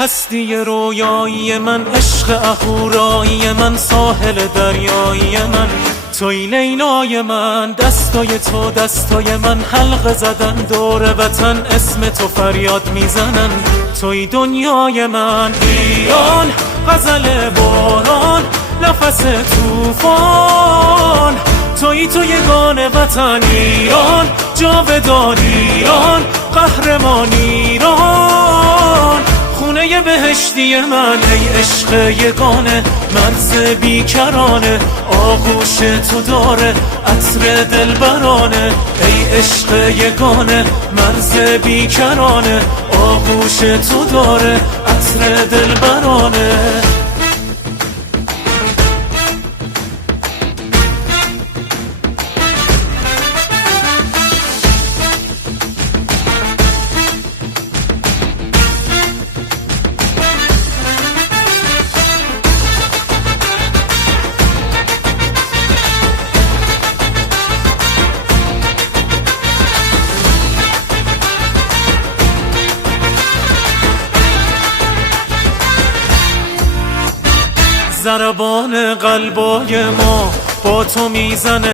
هستی رویایی من، عشق اهورایی من، ساحل دریایی من، توی لیلای من. دستای تو دستای من حلقه زدن دور وطن، اسم تو فریاد میزنن، توی دنیای من. ایران غزل باران، نفس توفان، توی یگان وطن. ایران جاودان، ایران قهرمان، ایران خونه بهشتی من. ای عشق یگانه، مرز بیکرانه، آغوش تو داره عطر دلبرانه. ای عشق یگانه، مرز بیکرانه، آغوش تو داره عطر دلبرانه. ضربان قلبای ما با تو میزنه.